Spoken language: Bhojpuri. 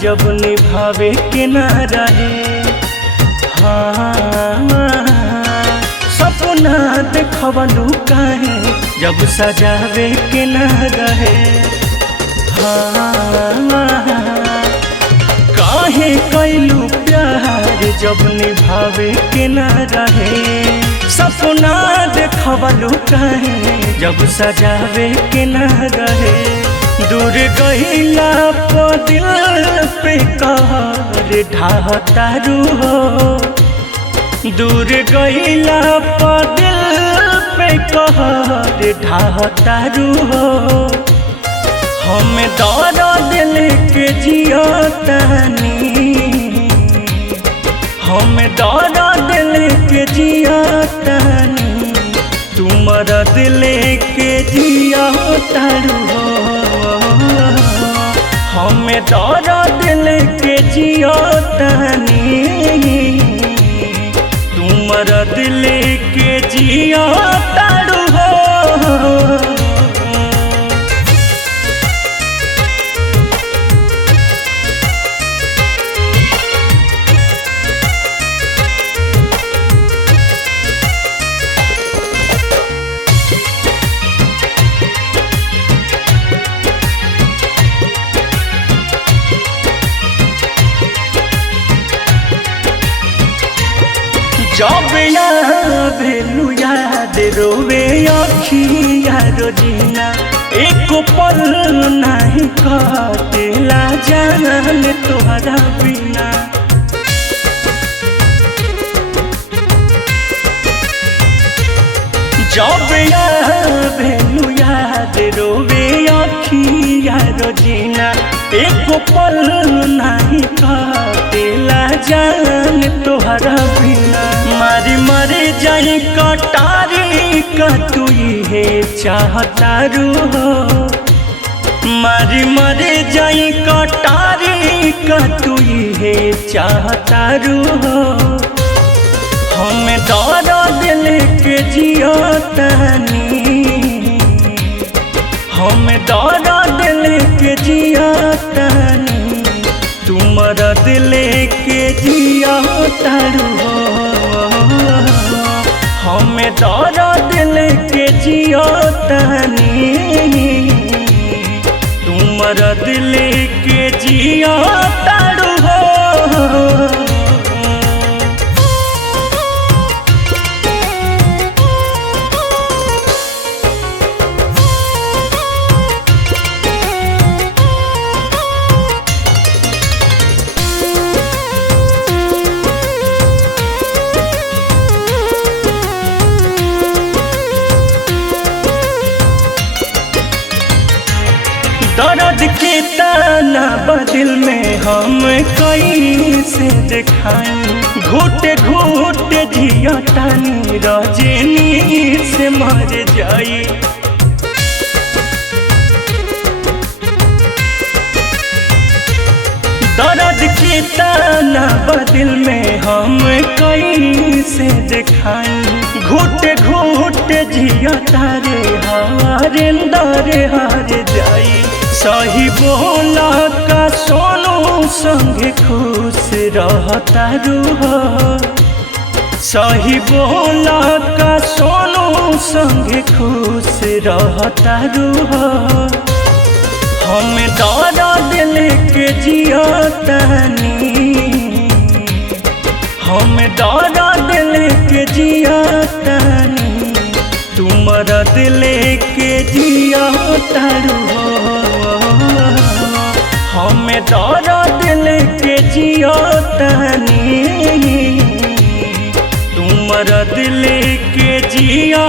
जब निभावे के ना रहे। हाँ सपना देखवलू काहे जब सजावे के ना रहे। हाँ काहे कैलू प्यार जब निभावे के ना रहे। सपना देखवलू काहे जब सजावे के ना रहे। दूर गईला पर दिल पे कहर ढाहतारू हो। दूर गईला पर दिल पे कहर ढाहतारू हो। हमें दर्द लेके जियतानी। हमें दर्द लेके जियतानी। तुम्हारा दिल लेके जियतारू हो। हमें दर्द लेके जियतानी। तुम्हारा दिल लेके जियतारू हो। जब भेलू याद रोवे अखिया रोजीना। एक पल नहीं कटेला जान तोहरा बिना। जब भेलू याद रोवे अखिया रोजीना। एक पल नहीं कटेला जान तोहरा बिना। मारी मरे जाई कटारी का तू हे चाहतारू हो। मारी मरे जाई कटारी का तू हे चाहतारू हो। हमें दर्द लेके जियतानी। हमें दर्द लेके जियतानी। तुम्हारा दिल लेके जियतारू हो। हमें दर्द लेके जियतानी। तुम्हारा दिल लेके जियतारू हो। दर्द के ताना बदिल में हम कैसे दिखाई। घुट घुट जियतानी रजनी से मर जाई। दर्द के ताना बदिल में हम कैसे दिखाई। घुट घुट जियतारे हरेंदर हार जाई। सही बोला का सोनू संग खुश रहतारू हो। सही बोला का सोनू संग खुश रहतारू हो। हमें दर्द लेके जियतानी। हमें दर्द लेके जियतानी। तुम्हारा दिल लेके जियतारू हो। हमें दर्द लेके जियतानी। तुम्हारा दिल लेके जिया।